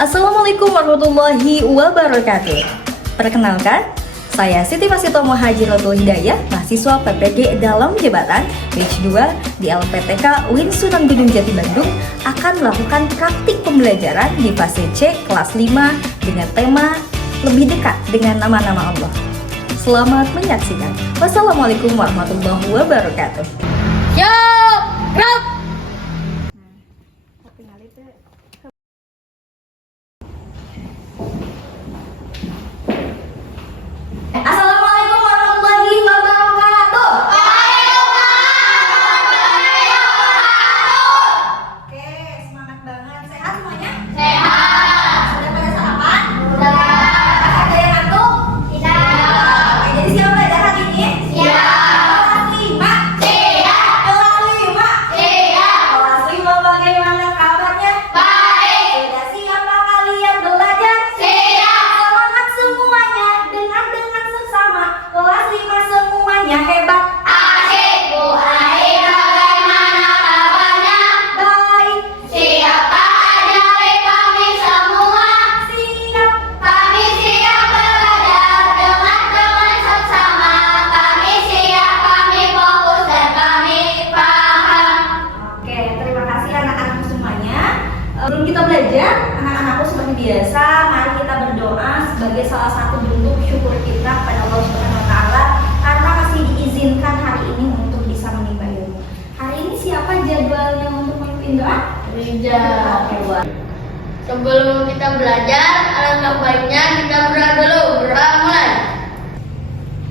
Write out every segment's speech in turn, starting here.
Assalamualaikum warahmatullahi wabarakatuh. Perkenalkan, saya Siti Masitomo Hajiratul Hidayah, mahasiswa PPG dalam jabatan batch 2 di LPTK UIN Sunan Gunung Jati Bandung akan melakukan praktik pembelajaran di fase C kelas 5 dengan tema lebih dekat dengan nama-nama Allah. Selamat menyaksikan. Wassalamualaikum warahmatullahi wabarakatuh. Yo, Rob. Assalamualaikum warahmatullahi wabarakatuh. Oke, semangat banget. Sehat semuanya? Sehat. Sudah pada sarapan? Sudah. Ada yang ngantuk? Tidak. Oke, jadi siap belajar hari ini? Siap. Kelas 5? Siap. Kelas 5? Siap. Kelas 5 bagaimana kabarnya? Baik. Sudah siapkah kalian belajar? Siap. Semangat semuanya, dengan seksama. Kelas 5 semuanya hebat. Asyik Bu Ai, bagaimana kabarnya? Baik. Siapa ajari kami semua? Siap. Kami siap belajar dengan seksama. Kami siap, kami fokus dan kami paham. Oke, terima kasih anak-anakku semuanya. Sebelum kita belajar, anak-anakku seperti biasa, mari kita berdoa sebagai salah satu bentuk syukur kita kepada Allah Subhanahu wa taala karena masih diizinkan hari ini untuk bisa menimba ilmu. Hari ini siapa jadwalnya untuk memimpin doa? Rija. Oke, buat. Sebelum kita belajar, alangkah baiknya kita berdoa dulu. Berdoa mulai.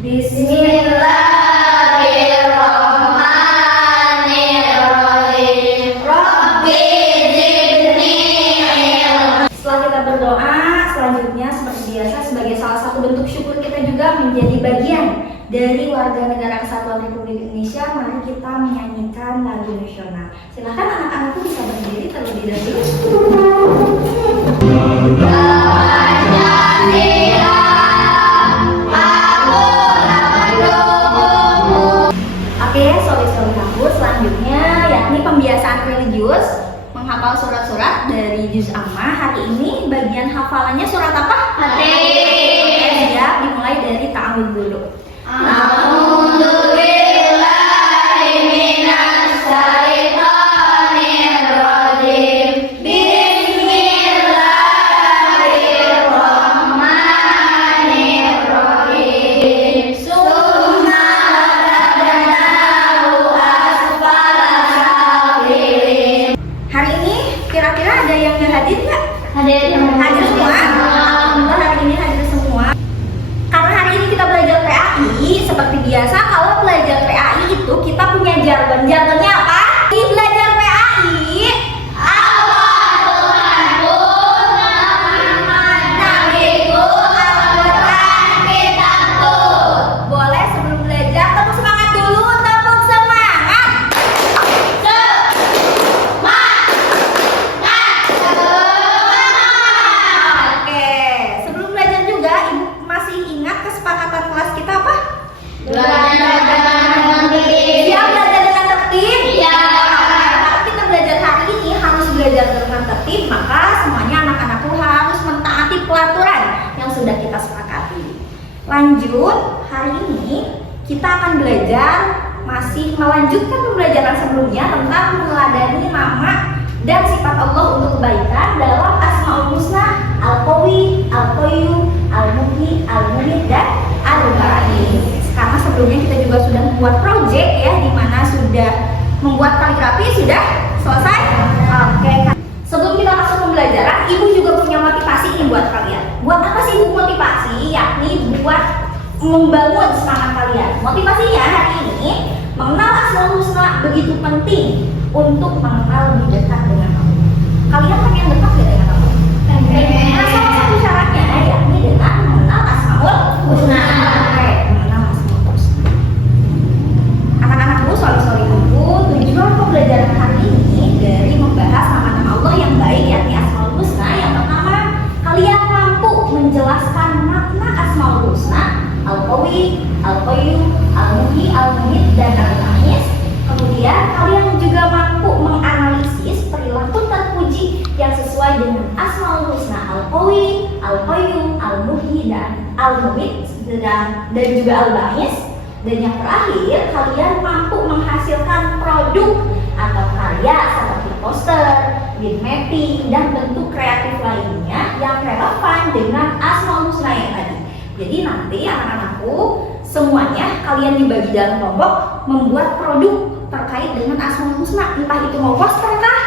Bismillahirrahmanirrahim. Rabbi zidni ilma. Setelah kita berdoa, selanjutnya seperti biasa sebagai salah satu bentuk syukur kita juga menjadi bagian dari warga negara Kesatuan Republik Indonesia, mari kita menyanyikan lagu nasional. Silahkan anak-anakku bisa berdiri terlebih dahulu. Oke, sobat-sobat aku, selanjutnya yakni pembiasaan religius, menghafal surat-surat dari Juz Amma. Hari ini bagian hafalannya surat apa? Fatih. Oke, siap, dimulai dari ta'awudz dulu. A'udzubillahi minas syaitonir rajim. Bismillahirrahmanirrahim. Summa radadnahu asfala safilin. Hari ini kira-kira ada yang nggak hadir nggak? Hadir Hadir semua? Alhamdulillah hari ini hadir semua. Karena hari ini kita belajar PAI, seperti biasa kalau belajar PAI itu kita punya jargon. Jargonnya apa? Di belajar PAI, Allah Tuhanku, Muhammad Nabiku, Al-Quran kitabku. boleh sebelum belajar tepuk semangat dulu, tepuk semangat. Oke, sebelum belajar juga ibu masih ingat kesepakatan kelas kita apa? Belajar dengan tertib. Siap belajar dengan tertib? Iya. Kalau kita belajar hari ini harus belajar dengan tertib, maka semuanya anak-anakku harus mentaati pelaturan yang sudah kita sepakati. Lanjut, hari ini kita akan belajar, masih melanjutkan pembelajaran sebelumnya tentang meneladani nama dan sifat Allah untuk kebaikan dalam Asmaul Husna, Al-Qawi, Al-Qayyum, Al-Muhyi, Al-Mumit, dan Al-Baris. Karena sebelumnya kita juga sudah membuat project ya, di mana sudah membuat kaligrafi, sudah selesai. Oke. Sebelum kita masuk pembelajaran, ibu juga punya motivasi nih buat kalian. Buat apa sih ibu motivasi? Yakni buat membangun semangat kalian. Motivasinya hari ini mengenal Asmaul Husna begitu penting untuk mengenal lebih dekat dengan Allah. Kalian pengen dekat ya dengan Allah? Pengen. Nah, salah satu syaratnya yakni dengan mengenal Asmaul Husna. Oke, mengenal Asmaul Husna. Anak-anakku, sorry-sorryku, tujuan pembelajaran hari ini dari membahas nama-nama Allah yang baik yakni Asmaul Husna. Yang pertama, kalian mampu menjelaskan makna Asmaul Husna, Al-Qawi, Al-Qayyum, Al-Muhyi, Al-Mumit, dan Al-Baris. Kemudian kalian juga mampu menganalisis perilaku terpuji yang sesuai dengan Asmaul Husna Al-Qayyum, Al-Muhyi, dan Al-Mumit, dan juga Al-Ba'is. Dan yang terakhir, kalian mampu menghasilkan produk atau karya seperti poster, lead mapping, dan bentuk kreatif lainnya yang relevan dengan Asmaul Husna yang tadi. Jadi nanti anak-anakku semuanya kalian dibagi dalam kelompok membuat produk terkait dengan Asmaul Husna, entah itu mau poster kah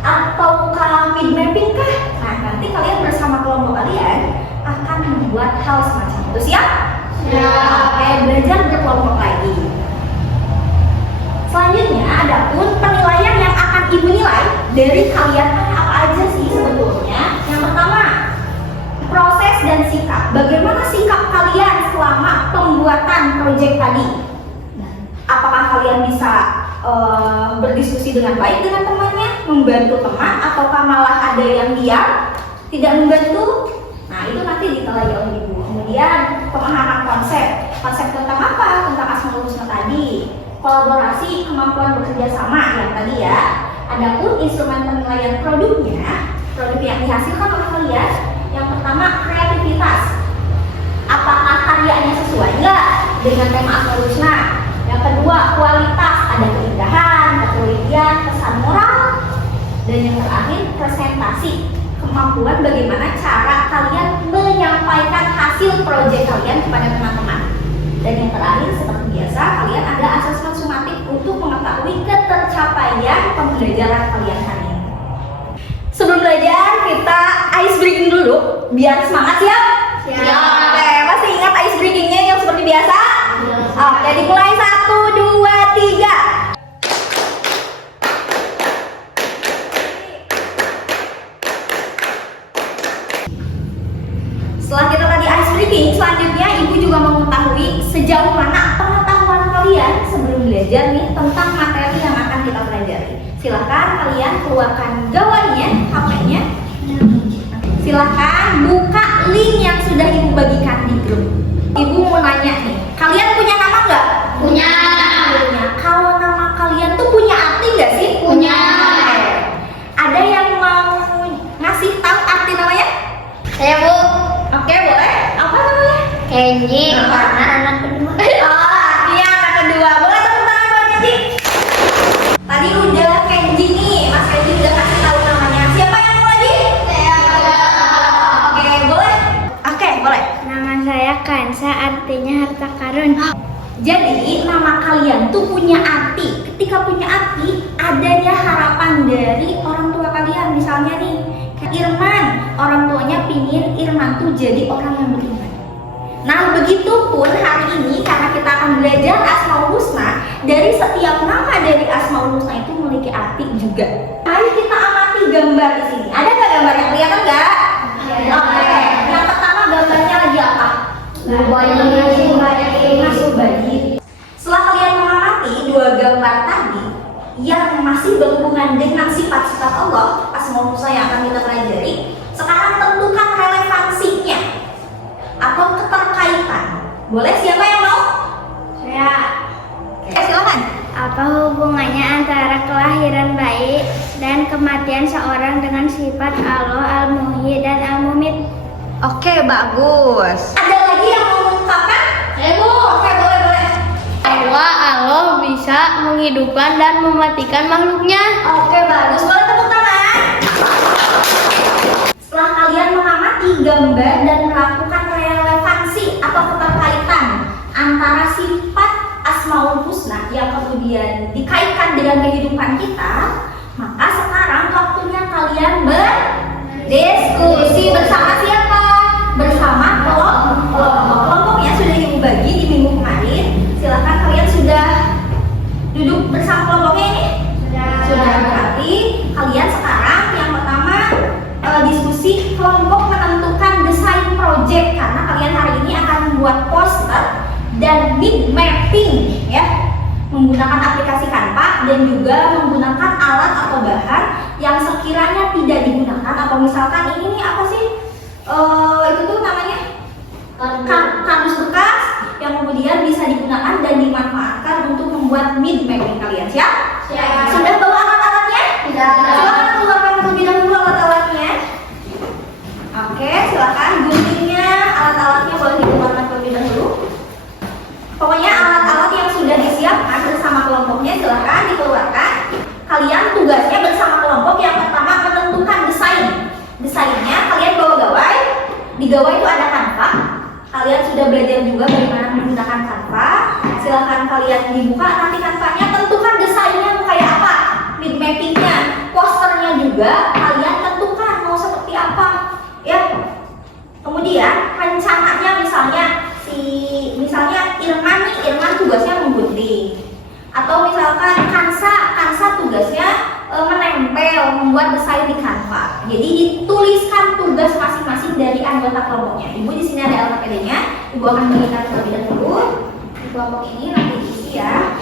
atau lead mapping kah. Nah, nanti kalian bersama kelompok kalian akan membuat hal semacam itu. Siap? Oke, belajar berkelompok lagi. Selanjutnya ada pun penilaian yang akan ibu nilai dari kalian apa aja sih sebetulnya. Yang pertama, proses dan sikap. Bagaimana sikap kalian selama pembuatan proyek tadi? Apakah kalian bisa berdiskusi dengan baik dengan temannya, membantu teman, ataukah malah ada yang diam, tidak membantu? Nah, itu nanti ditelai oleh ibu. Kemudian pemahaman konsep tentang apa? Tentang Asmaul Husna tadi. Kolaborasi, kemampuan bekerja sama yang tadi ya. Adapun instrumen penilaian produknya, produk yang dihasilkan oleh kalian, yang pertama kreativitas. Apakah karyanya sesuai nggak dengan tema Asmaul Husna? Yang kedua kualitas, ada keindahan, ketelitian, kesan moral. Dan yang terakhir presentasi, kemampuan bagaimana cara kalian menyampaikan hasil proyek kalian kepada teman-teman. Dan yang terakhir seperti biasa, kalian ada asesmen sumatif untuk mengetahui ketercapaian pembelajaran kalian hari ini. Sebelum belajar, kita ice breaking dulu biar semangat. Siap? Siap. Oke, masih ingat ice breakingnya yang seperti biasa? Oke, dimulai 1, 2, 3. Setelah kita tadi ice breaking, selanjutnya ibu juga mau mengetahui sejauh mana pengetahuan kalian sebelum belajar nih tentang materi yang akan kita pelajari. Silahkan kalian keluarkan gawainya, HP-nya. Silahkan buka link yang sudah ibu bagikan di grup. Ibu mau nanya nih, kalian punya nama nggak? Punya. Kalau nama kalian tuh punya arti nggak sih? Punya. Ada yang mau ngasih tahu arti namanya? Saya Bu. Oke, boleh. Apa namanya? Kenji. Karena anak kedua. Oh, artinya anak kedua. Boleh tepuk tangan buat Kenji. Tadi udah Kenji nih, Mas Kenji udah kasih tahu namanya. Siapa yang mau lagi? Saya. Oke, boleh. Oke, boleh. Nama saya Kansa, artinya harta karun. Jadi nama kalian tuh punya arti. Ketika punya arti, adanya harapan dari orang tua kalian. Misalnya nih, kayak Irman, orang tuanya pingin Irman tuh jadi orang yang beriman. Nah, begitupun hari ini karena kita akan belajar Asmaul Husna, dari setiap nama dari Asmaul Husna itu memiliki arti juga. Mari kita amati gambar di sini. Ada nggak gambar yang kelihatan nggak? Oke. Yang pertama gambarnya lagi apa? Bayi. Setelah kalian mengamati dua gambar tadi yang masih berhubungan dengan sifat-sifat Allah, Asmaul Husna yang akan kita pelajari, sekarang tentukan relevansinya atau keterkaitan. Boleh, siapa yang mau? Saya. Silakan. Apa hubungannya antara kelahiran bayi dan kematian seorang dengan sifat Allah, Al-Muhyi dan Al-Mumit? Oke, bagus. Ada lagi yang mau mengungkapkan? Saya Bu. Oke, boleh. Bahwa Allah bisa menghidupkan dan mematikan makhluknya. Oke, bagus. Boleh tepuk tangan. Setelah kalian mengamati gambar dan melakukan relevansi atau keterkaitan antara sifat Asmaul Husna yang kemudian dikaitkan dengan kehidupan kita, maka sekarang waktunya kalian berdiskusi bersama siapa? Bersama kelompoknya sudah ibu bagi di minggu kemarin. Silakan kalian sudah duduk bersama kelompoknya ini? Sudah. Berarti kalian sekarang yang pertama diskusi kelompok menentukan desain project, karena kalian hari ini akan membuat poster dan lead mapping ya, menggunakan aplikasi Canva dan juga menggunakan alat atau bahan yang sekiranya tidak digunakan, atau misalkan ini apa sih itu tuh namanya kardus bekas yang kemudian bisa digunakan dan dimanfaatkan untuk membuat lead mapping kalian. Siap? Siap. Sudah bawa alat-alatnya? Sudah. Silakan keluarkan terlebih dahulu alat-alatnya. Oke, silakan. juga bagaimana menggunakan Canva. Silahkan kalian dibuka nanti Canvanya, tentukan desainnya mau kayak apa, mind mappingnya, posternya juga kalian tentukan mau seperti apa ya. Kemudian rencananya misalnya Irman tugasnya menggunting, atau misalkan Kansa tugasnya menempel, membuat desain di Canva. Jadi dituliskan tugas masing-masing dari anggota kelompoknya. Ibu di sini ada LKPD-nya. Ibu akan berikan terlebih dahulu. Di kelompok ini nanti diisi ya.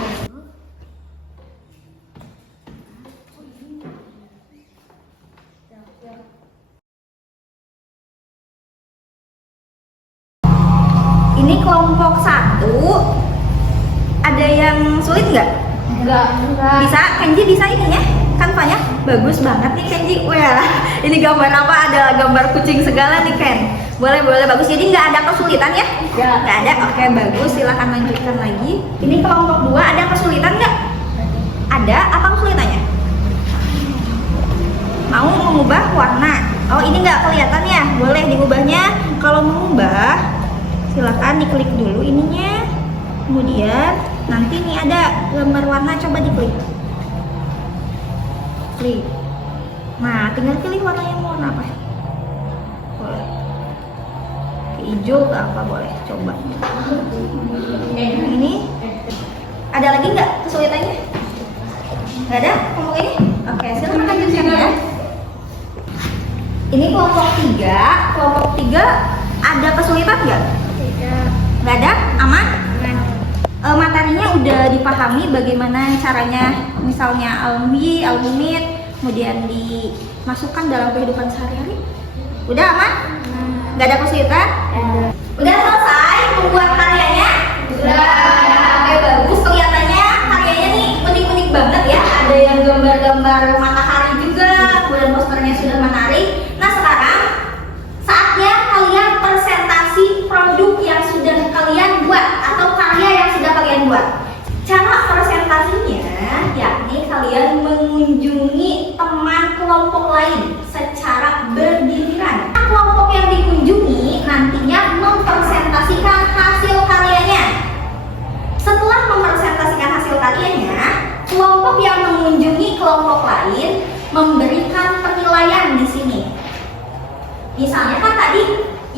Ini kelompok 1. Ada yang sulit nggak? Enggak. Bisa, Kenji bisa ini ya? Canvanya bagus banget nih Kenji. Wah, ini gambar apa? Ada gambar kucing segala nih Ken. Boleh bagus. Jadi nggak ada kesulitan ya? Nggak ada. Oke, bagus. Silahkan lanjutkan lagi. Ini kelompok 2 ada kesulitan nggak? Ada. Apa kesulitannya? Mau mengubah warna. Oh, ini nggak kelihatan ya? Boleh diubahnya. Kalau mengubah, silahkan diklik dulu ininya. Kemudian nanti nih ada gambar warna, coba diklik. Klik. Nah, tinggal pilih warnanya mau warna apa. Boleh. Ke hijau ke apa boleh, coba. Ini ada lagi nggak kesulitannya? Nggak ada kelompok ini? Oke, silahkan lanjutkan ya. Ini kelompok 3. Kelompok 3 ada kesulitan nggak? Tidak. Nggak ada? Aman? Materinya udah dipahami bagaimana caranya, misalnya almi, almumit, kemudian dimasukkan dalam kehidupan sehari-hari. Udah aman? Nggak ada kesulitan? Udah selesai membuat karyanya? Sudah. Oke, bagus. Kelihatannya karyanya nih unik-unik banget ya. Ada yang gambar-gambar matahari juga, kemudian posternya sudah menarik. Nah, sekarang saatnya kalian presentasi produk yang sudah kalian buat atau karya yang sudah kalian buat. Cara presentasinya yakni kalian mengunjungi teman kelompok lain secara bergiliran. Kelompok yang dikunjungi nantinya mempresentasikan hasil karyanya. Setelah mempresentasikan hasil karyanya, kelompok yang mengunjungi kelompok lain memberikan penilaian di sini. Misalnya kan tadi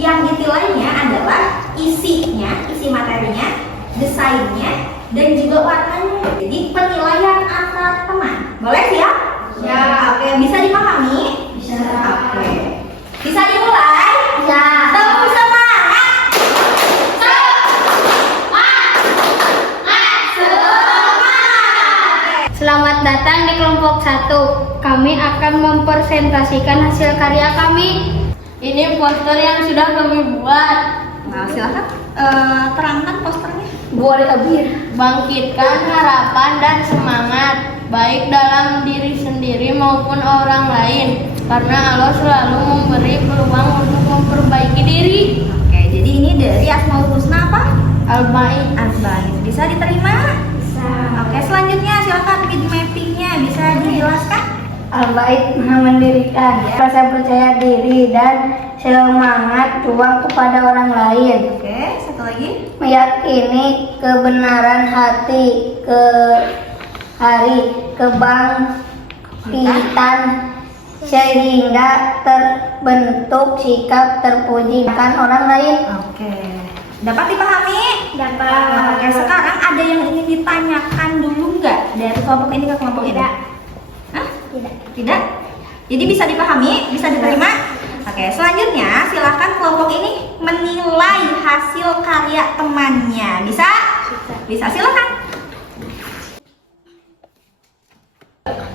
yang ditilainya adalah isinya, isi materinya, desainnya, dan juga warnanya. Jadi penilaian antar teman. Boleh siap? Ya, oke. Bisa dipahami? Bisa. Oke. Bisa dimulai? Bisa. Tepuk semangat. Selamat datang di kelompok 1. Kami akan mempresentasikan hasil karya kami. Ini poster yang sudah kami buat. Nah, silakan terangkan posternya. Boleh Abir. Bangkitkan harapan dan semangat baik dalam diri sendiri maupun orang lain, karena Allah selalu memberi peluang untuk memperbaiki diri. Oke, jadi ini dari Asmaul Husna apa? Al-Bait. Al-Bait. Bisa diterima? Bisa. Oke, selanjutnya silakan mind mappingnya bisa dijelaskan. Al-Bait mendirikan rasa percaya diri dan semangat juang kepada orang lain. Oke, satu lagi. Meyakini kebenaran hati, kebangkitan sehingga terbentuk sikap terpujikan orang lain. Oke. Dapat dipahami? Dapat. Oke, sekarang ada yang ingin ditanyakan dulu nggak dari kelompok ini ke kelompok ini? Hah? Tidak? Jadi bisa dipahami? Bisa diterima? Oke, selanjutnya silakan kelompok ini menilai hasil karya temannya. Bisa? Bisa, silakan.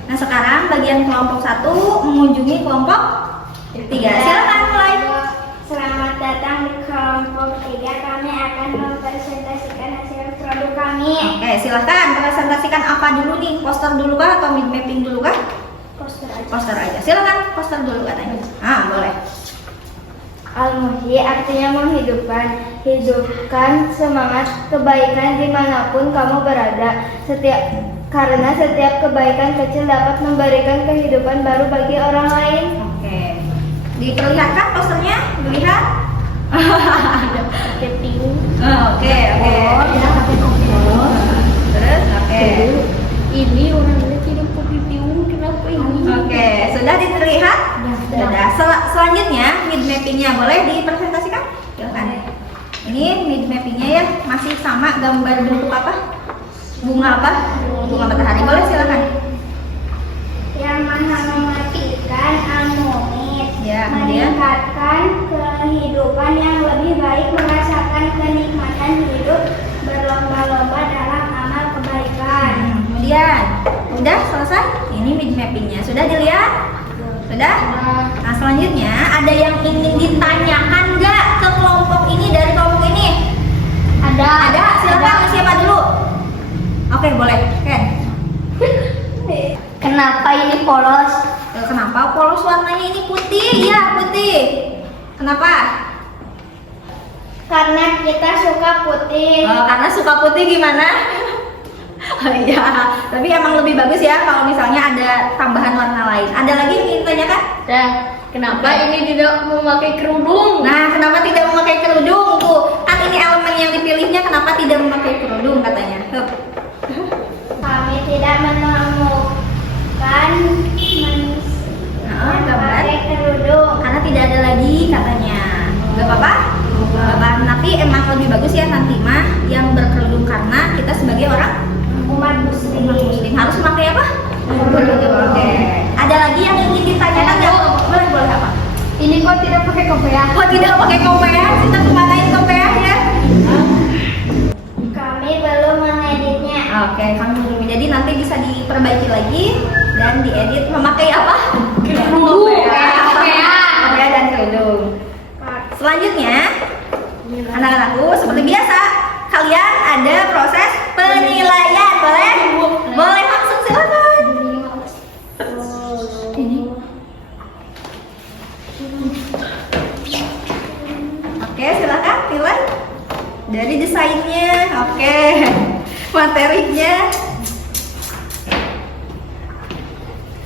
Nah, sekarang bagian kelompok 1 mengunjungi kelompok 3. Silakan mulai. Selamat datang di kelompok 3. Kami akan mempresentasikan hasil produk kami. Oke, silahkan presentasikan apa dulu nih? Poster dulu kah atau mind mapping dulu kah? Poster aja. Poster aja. Silakan poster dulu katanya. Boleh. Al-Muhyi artinya menghidupkan, hidupkan semangat kebaikan dimanapun kamu berada. Karena setiap kebaikan kecil dapat memberikan kehidupan baru bagi orang lain. Oke. Diperlihatkan posternya? Dilihat. Pakai tiung. Oke. Tidak pakai kompor. Terus oke. Ini orangnya tidak pakai tiung, kenapa ini? Oke, sudah terlihat? Ya, Sudah. Selanjutnya mid mappingnya boleh dipresentasikan? Silakan. Ini mid mappingnya ya masih sama gambar bentuk apa? Bunga apa? Bunga matahari. Boleh silakan. Yang maha mematikan al-mu'min, Ya, kemudian meningkatkan kehidupan yang lebih baik, merasakan kenikmatan hidup, berlomba-lomba dalam amal kebaikan. Kemudian udah selesai. Ini mid mappingnya sudah dilihat? Sudah? Nah selanjutnya ada yang ingin ditanyakan nggak ke kelompok ini dari kelompok ini? Ada. Silakan. Siapa dulu? Oke boleh. Ken. Kenapa ini polos? Kenapa polos warnanya ini putih? Iya putih. Kenapa? Karena kita suka putih. Karena suka putih gimana? Oh iya, tapi emang lebih bagus ya kalau misalnya ada tambahan warna lain. Ada lagi yang ingin ditanyakan? Dan kenapa ini tidak memakai kerudung? Nah, kenapa tidak memakai kerudung tuh? Kan ini elemen yang dipilihnya kenapa tidak memakai kerudung katanya. Hup. Kami tidak menemukan Nah, gambar. pakai kerudung. Karena tidak ada lagi katanya. Gak apa-apa? Gak apa-apa. Tapi emang lebih bagus ya nanti mah yang berkerudung karena kita sebagai orang Umat muslim. harus memakai apa? Kerudung. Oke. Ada lagi yang ingin ditanyakan nggak? Boleh apa? Ini kok tidak pakai kopiah? Kok tidak pakai kopiah? Kita kemanain kopiahnya? Kami belum mengeditnya. Oke, kamu belum. Jadi nanti bisa diperbaiki lagi dan diedit memakai apa? Kerudung. Kopiah dan kerudung. Selanjutnya, anak-anakku seperti biasa, kalian ada proses penilaian, boleh? Boleh langsung silakan. Ini. Oke, silakan nilai dari desainnya. Oke, materinya.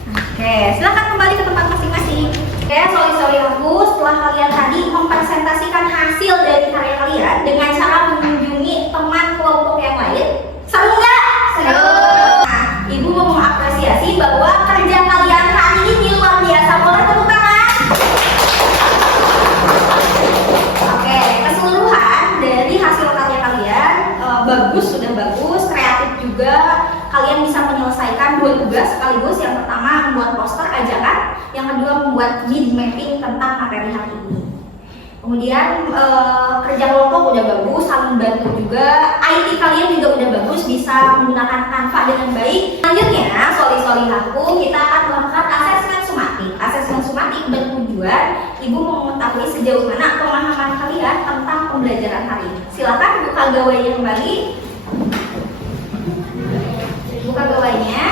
Oke, silakan kembali ke tempat masing-masing. Oke, sorry aku setelah kalian tadi mempresentasikan hasil dari karya kalian dengan cara mengunjungi teman kelompok yang lain, seru nggak? Seru. Nah, Ibu mau mengapresiasi bahwa kerja kalian hari ini luar biasa. Boleh tepuk tangan? Oke, keseluruhan dari hasil karya kalian bagus, sudah bagus, kreatif juga. Kalian bisa menyelesaikan dua tugas sekaligus. Yang pertama membuat poster ajakan, yang kedua membuat mid mapping tentang materi hari ini. Kemudian kerja kelompok udah bagus, saling bantu juga. IT kalian juga udah bagus, bisa menggunakan Canva dengan baik. Selanjutnya, sorry aku, kita akan melakukan asesmen sumatif. Asesmen sumatif bertujuan Ibu mau mengetahui sejauh mana pemahaman kalian tentang pembelajaran hari ini. Silakan buka gawainya kembali. Buka gawainya.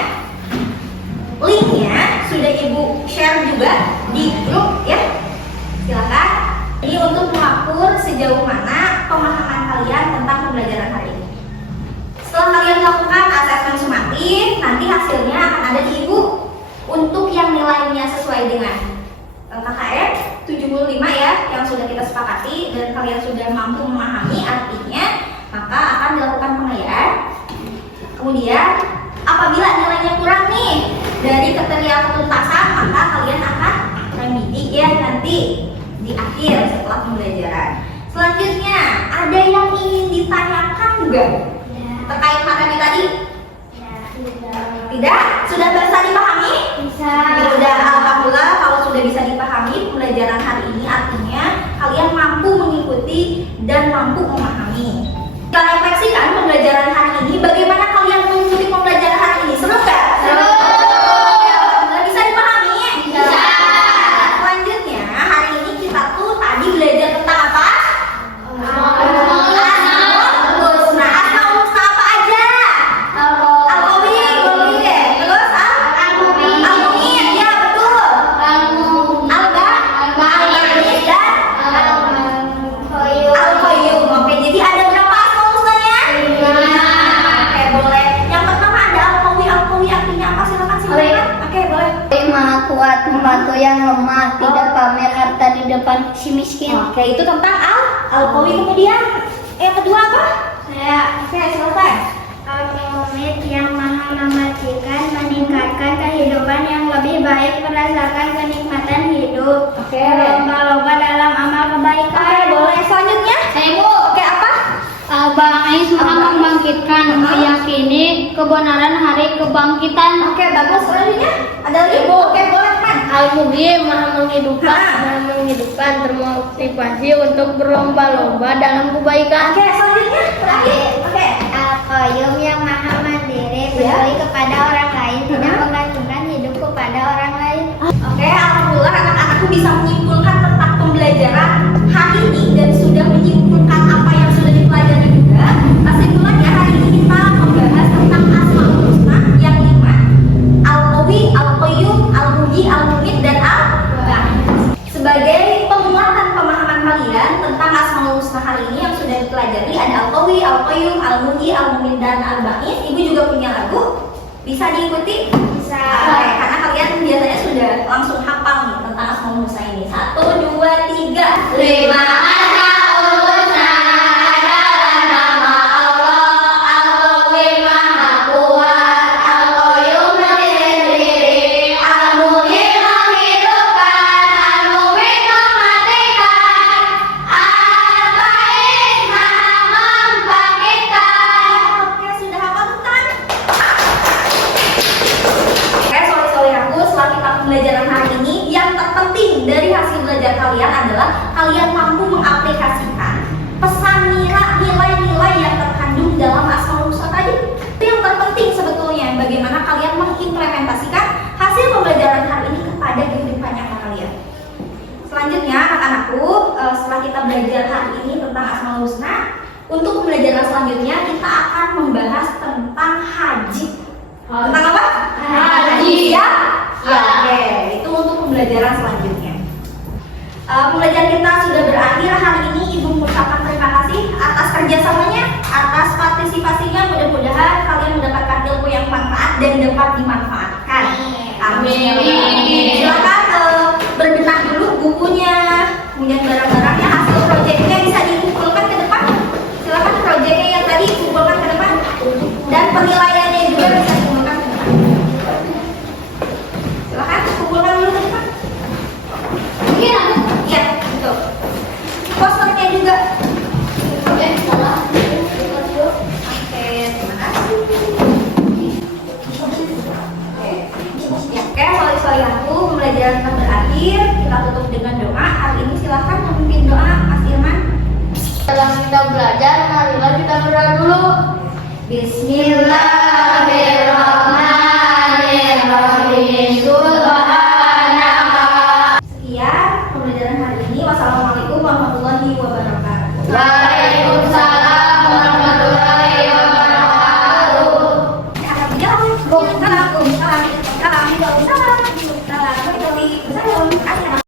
Linknya sudah Ibu share juga di grup ya. Silakan. Ini untuk mengukur sejauh mana pemahaman kalian tentang pembelajaran hari ini. Setelah kalian melakukan asesmen sumatif, nanti hasilnya akan ada di Ibu untuk yang nilainya sesuai dengan KKM 75 ya, yang sudah kita sepakati dan kalian sudah mampu memahami artinya, maka akan dilakukan pengayaan. Kemudian apabila nilainya kurang nih dari kriteria ketuntasan, maka kalian akan remedi ya nanti di akhir setelah pembelajaran. Selanjutnya, ada yang ingin ditanyakan enggak terkait materi tadi? Tidak? Sudah bisa dipahami? Bisa. Sudah, alhamdulillah kalau sudah bisa dipahami pembelajaran hari ini artinya kalian mampu mengikuti dan mampu memahami. Kita refleksikan pembelajaran hari ini, bagaimana kalian mengikuti pembelajaran hari ini? Seru nggak? Seru. Bisa dipahami? Bisa. Selanjutnya, hari ini kita tuh tadi belajar tentang apa? Maha kuat membantu yang lemah, tidak pamer harta di depan si miskin. Oke, itu tentang al-qawi. Kemudian yang kedua apa? Oke, selesai. Al-Mu'min yang maha memastikan meningkatkan kehidupan yang lebih baik merasakan kenikmatan hidup. Oke. Berlomba-lomba dalam amal Oke, kebaikan. boleh selanjutnya? Oke, apa? Al-Ba'is maha membangkitkan, meyakini kebenaran hari kebangkitan. Oke, bagus. Selanjutnya ada lagi? Oke, boleh, Man. Al-Muhyi maha menghidupkan, termotivasi untuk berlomba-lomba dalam kebaikan. Oke, selanjutnya terakhir. Oke. Al-Qayyum yang maha mandiri, peduli kepada orang lain, tidak menggantungkan hidup kepada orang lain. Oke, alhamdulillah anak-anakku bisa menyimpulkan tentang pembelajaran hari ini dan sudah menyimpulkan apa yang sudah dipelajari juga. Kesimpulan ya, hari ini kita membahas tentang Asmaul Husna yang 5. Al-Qawi, Al-Qayyum, Al-Muhyi, Al-Mumit, dan Al-Ba'is. Sebagai penguatan pemahaman kalian tentang Asmaul Husna hari ini yang sudah dipelajari, ada Al-Qawi, Al-Qayyum, Al-Muhyi, Al-Mumit, dan Al-Ba'is. Ibu juga punya lagu, bisa diikuti? Bisa. Oke, karena kalian biasanya sudah langsung hafal nih tentang Asmaul Husna ini. 1, 2, 3. 5 Asmaul Husna adalah nama Allah. Al-Qawi Maha Kuat, Al-Qayyum berdiri, Al-Muhyi menghidupkan, Al-Mumit mematikan, Al-Ba'is Maha membangkitkan. Oke, sudah hafal bukan? Oke, sorry aku, setelah kita pembelajaran hari ini, yang terpenting dari hasil belajar kalian adalah kalian mampu mengaplikasikan pesan nilai-nilai yang terkandung dalam Asmaul Husna tadi. Itu yang terpenting sebetulnya, bagaimana kalian mengimplementasikan hasil pembelajaran hari ini kepada kehidupan nyata kalian. Selanjutnya, anak-anakku, setelah kita belajar hari ini tentang Asmaul Husna, untuk pembelajaran selanjutnya kita akan membahas tentang haji. Tentang apa? Haji. Ya? Oke, itu untuk pembelajaran selanjutnya. Pembelajaran kita sudah berakhir hari ini. Ibu mengucapkan terima kasih atas kerjasamanya, atas partisipasinya. Mudah-mudahan kalian mendapatkan ilmu yang manfaat dan dapat dimanfaatkan. Amin. Silakan berbenah dulu bukunya, kemudian barang-barangnya, hasil proyeknya bisa dikumpulkan ke depan. Silakan proyeknya yang tadi kumpulkan ke depan, dan penilaiannya juga bisa dikumpulkan ke depan. Silakan kumpulkan dulu ke depan. Mungkin aku, ya, betul. Posternya juga. Oke, salah. Oke, terima kasih. Oke, sorry aku, pembelajaran kita berakhir. Kita tutup dengan doa. Hari ini silahkan memimpin doa, Mas Irman. Setelah kita belajar, marilah kita berdoa dulu. Bismillahirrahmanirrahim. Subhanallah. Sekian pembelajaran hari ini. Wassalamualaikum warahmatullahi wabarakatuh.